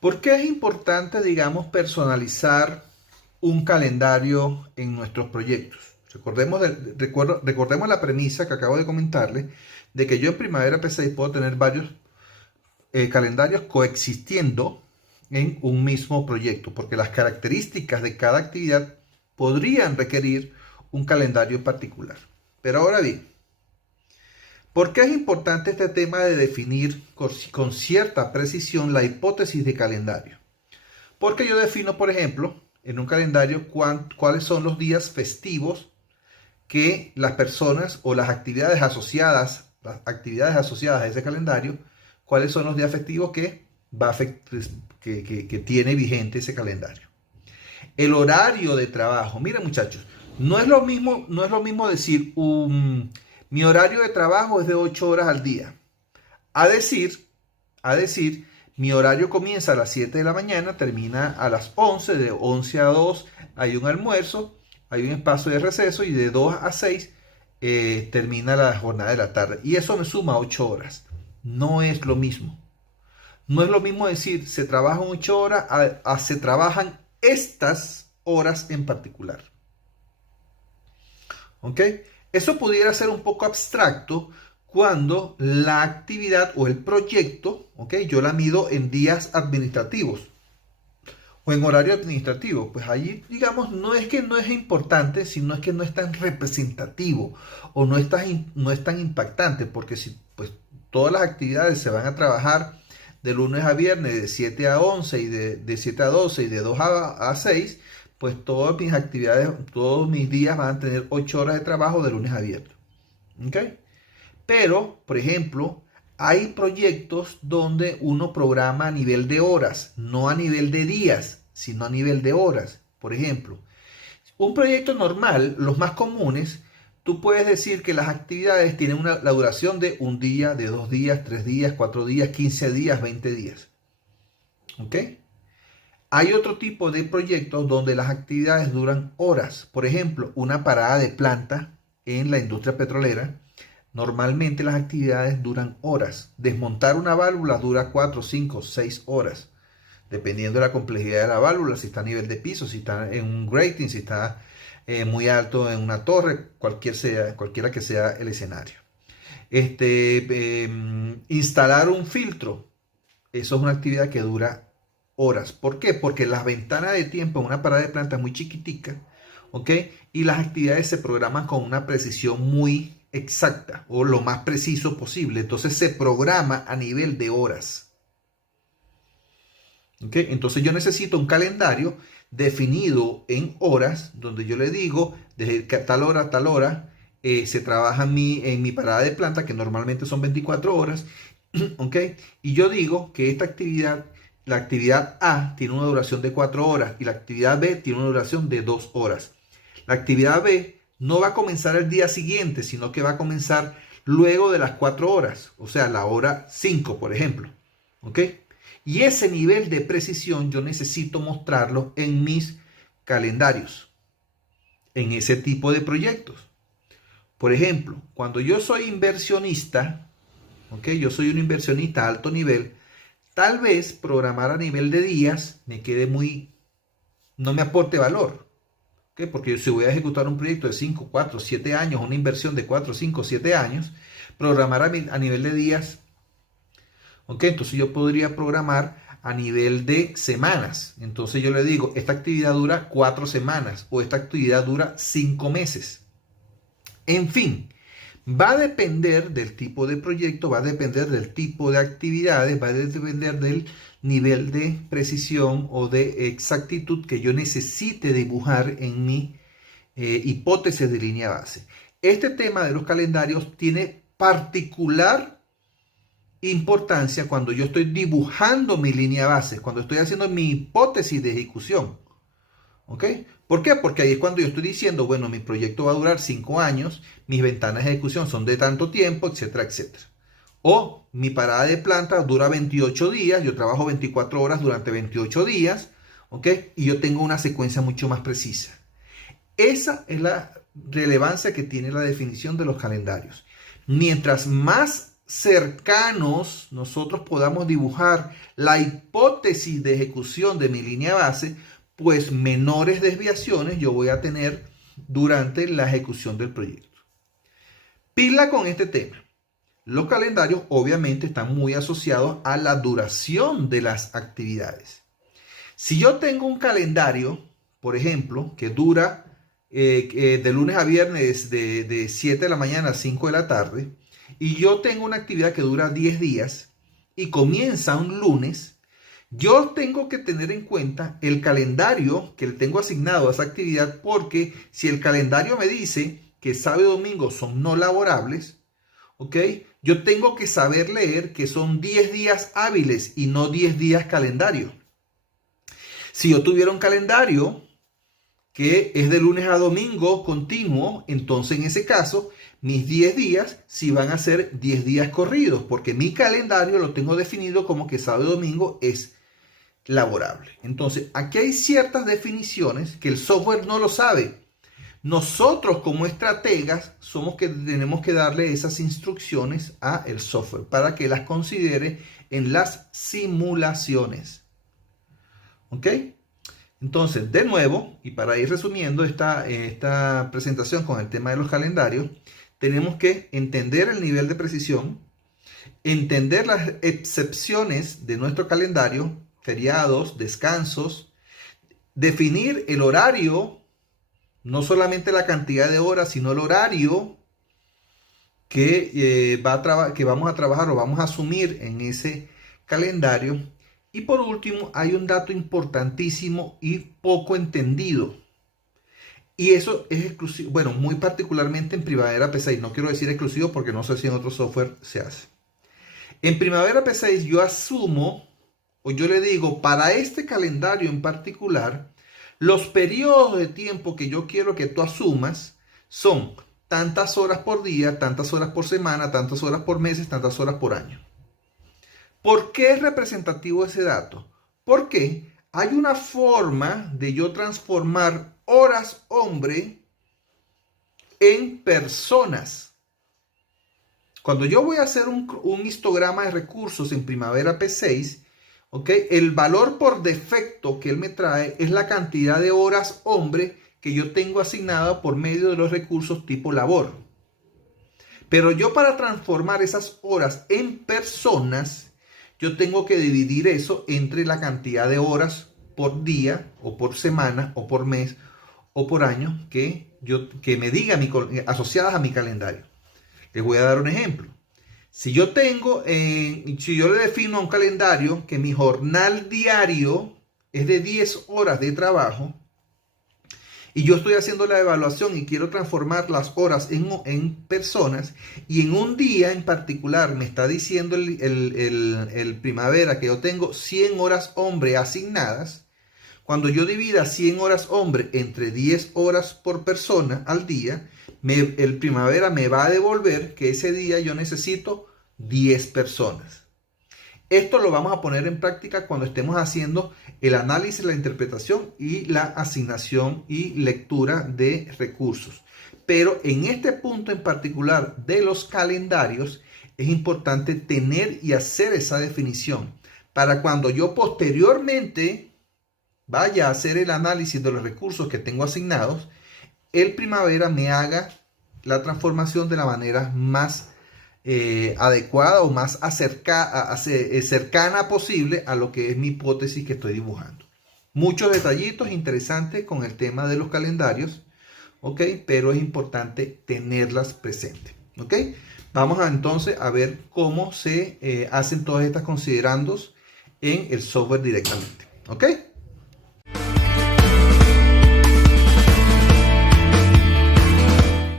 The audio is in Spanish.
¿Por qué es importante, digamos, personalizar un calendario en nuestros proyectos? Recordemos la premisa que acabo de comentarle de que yo en Primavera P6 puedo tener varios calendarios coexistiendo en un mismo proyecto, porque las características de cada actividad podrían requerir un calendario en particular. Pero ahora bien, ¿por qué es importante este tema de definir con cierta precisión la hipótesis de calendario? Porque yo defino, por ejemplo, en un calendario cuáles son los días festivos que las personas o las actividades asociadas a ese calendario, cuáles son los días festivos que tiene vigente ese calendario. El horario de trabajo. Miren, muchachos, no es lo mismo decir mi horario de trabajo es de 8 horas al día. A decir, mi horario comienza a las 7 de la mañana, termina a las 11, de 11 a 2 hay un almuerzo, hay un espacio de receso y de 2 a 6 termina la jornada de la tarde. Y eso me suma 8 horas. No es lo mismo. No es lo mismo decir se trabajan 8 horas a se trabajan estas horas en particular. ¿Ok? Eso pudiera ser un poco abstracto cuando la actividad o el proyecto, ¿ok? Yo la mido en días administrativos o en horario administrativo. Pues allí, digamos, no es que no es importante, sino es que no es tan representativo o no es tan impactante, porque si pues todas las actividades se van a trabajar de lunes a viernes de 7 a 11 y de 7 a 12 y de 2 a 6, pues todas mis actividades, todos mis días van a tener 8 horas de trabajo de lunes a viernes. ¿Ok? Pero, por ejemplo, hay proyectos donde uno programa a nivel de horas, no a nivel de días, sino a nivel de horas. Por ejemplo, un proyecto normal, los más comunes, tú puedes decir que las actividades tienen la duración de un día, de 2 días, 3 días, 4 días, 15 días, 20 días. ¿Ok? Hay otro tipo de proyectos donde las actividades duran horas. Por ejemplo, una parada de planta en la industria petrolera. Normalmente las actividades duran horas. Desmontar una válvula dura 4, 5, 6 horas. Dependiendo de la complejidad de la válvula, si está a nivel de piso, si está en un grating, si está muy alto en una torre, cualquiera que sea el escenario. Instalar un filtro, eso es una actividad que dura horas. ¿Por qué? Porque las ventanas de tiempo en una parada de planta es muy chiquitica, ¿ok? Y las actividades se programan con una precisión muy exacta o lo más preciso posible. Entonces se programa a nivel de horas. ¿Ok? Entonces yo necesito un calendario definido en horas, donde yo le digo, desde tal hora a tal hora, se trabaja en mi parada de planta, que normalmente son 24 horas, ¿ok? Y yo digo que esta actividad, la actividad A tiene una duración de 4 horas y la actividad B tiene una duración de 2 horas. La actividad B no va a comenzar el día siguiente, sino que va a comenzar luego de las 4 horas, o sea, la hora 5, por ejemplo, ¿ok? Y ese nivel de precisión yo necesito mostrarlo en mis calendarios, en ese tipo de proyectos. Por ejemplo, cuando yo soy inversionista, ¿ok? Yo soy un inversionista a alto nivel, tal vez programar a nivel de días no me aporte valor. ¿Ok? Porque si voy a ejecutar un proyecto de 5, 4, 7 años, una inversión de 4, 5, 7 años, programar a nivel de días. ¿Ok? Entonces yo podría programar a nivel de semanas. Entonces yo le digo, esta actividad dura 4 semanas o esta actividad dura 5 meses. En fin, va a depender del tipo de proyecto, va a depender del tipo de actividades, va a depender del nivel de precisión o de exactitud que yo necesite dibujar en mi hipótesis de línea base. Este tema de los calendarios tiene particular importancia cuando yo estoy dibujando mi línea base, cuando estoy haciendo mi hipótesis de ejecución. ¿Ok? ¿Por qué? Porque ahí es cuando yo estoy diciendo, bueno, mi proyecto va a durar 5 años, mis ventanas de ejecución son de tanto tiempo, etcétera, etcétera. O mi parada de planta dura 28 días, yo trabajo 24 horas durante 28 días, ¿ok? Y yo tengo una secuencia mucho más precisa. Esa es la relevancia que tiene la definición de los calendarios. Mientras más cercanos nosotros podamos dibujar la hipótesis de ejecución de mi línea base, pues menores desviaciones yo voy a tener durante la ejecución del proyecto. Pila con este tema. Los calendarios obviamente están muy asociados a la duración de las actividades. Si yo tengo un calendario, por ejemplo, que dura de lunes a viernes de 7 de la mañana a 5 de la tarde, y yo tengo una actividad que dura 10 días y comienza un lunes, yo tengo que tener en cuenta el calendario que le tengo asignado a esa actividad, porque si el calendario me dice que sábado y domingo son no laborables, ¿ok? Yo tengo que saber leer que son 10 días hábiles y no 10 días calendario. Si yo tuviera un calendario que es de lunes a domingo continuo, entonces en ese caso mis 10 días sí van a ser 10 días corridos, porque mi calendario lo tengo definido como que sábado y domingo es laborable. Entonces aquí hay ciertas definiciones que el software no lo sabe. Nosotros como estrategas somos que tenemos que darle esas instrucciones a el software para que las considere en las simulaciones. ¿Ok? Entonces, de nuevo, y para ir resumiendo esta presentación con el tema de los calendarios, tenemos que entender el nivel de precisión, entender las excepciones de nuestro calendario, feriados, descansos, definir el horario, no solamente la cantidad de horas, sino el horario que vamos a trabajar o vamos a asumir en ese calendario. Y por último, hay un dato importantísimo y poco entendido. Y eso es exclusivo, bueno, muy particularmente en Primavera P6. No quiero decir exclusivo porque no sé si en otro software se hace. En Primavera P6 yo asumo, o yo le digo, para este calendario en particular, los periodos de tiempo que yo quiero que tú asumas son tantas horas por día, tantas horas por semana, tantas horas por meses, tantas horas por año. ¿Por qué es representativo ese dato? Porque hay una forma de yo transformar horas hombre en personas. Cuando yo voy a hacer un histograma de recursos en Primavera P6, ¿okay? El valor por defecto que él me trae es la cantidad de horas hombre que yo tengo asignada por medio de los recursos tipo labor. Pero yo para transformar esas horas en personas, yo tengo que dividir eso entre la cantidad de horas por día o por semana o por mes o por año que me diga asociadas a mi calendario. Les voy a dar un ejemplo. Si yo le defino a un calendario que mi jornal diario es de 10 horas de trabajo y yo estoy haciendo la evaluación y quiero transformar las horas en personas, y en un día en particular me está diciendo el Primavera que yo tengo 100 horas hombre asignadas, cuando yo divida 100 horas hombre entre 10 horas por persona al día, el Primavera me va a devolver que ese día yo necesito 10 personas. Esto lo vamos a poner en práctica cuando estemos haciendo el análisis, la interpretación y la asignación y lectura de recursos. Pero en este punto en particular de los calendarios es importante tener y hacer esa definición para cuando yo posteriormente vaya a hacer el análisis de los recursos que tengo asignados, el Primavera me haga la transformación de la manera más adecuada o más cercana posible a lo que es mi hipótesis que estoy dibujando. Muchos detallitos interesantes con el tema de los calendarios, ¿ok? Pero es importante tenerlas presentes, ¿ok? Vamos entonces a ver cómo se hacen todas estas considerandos en el software directamente, ¿ok?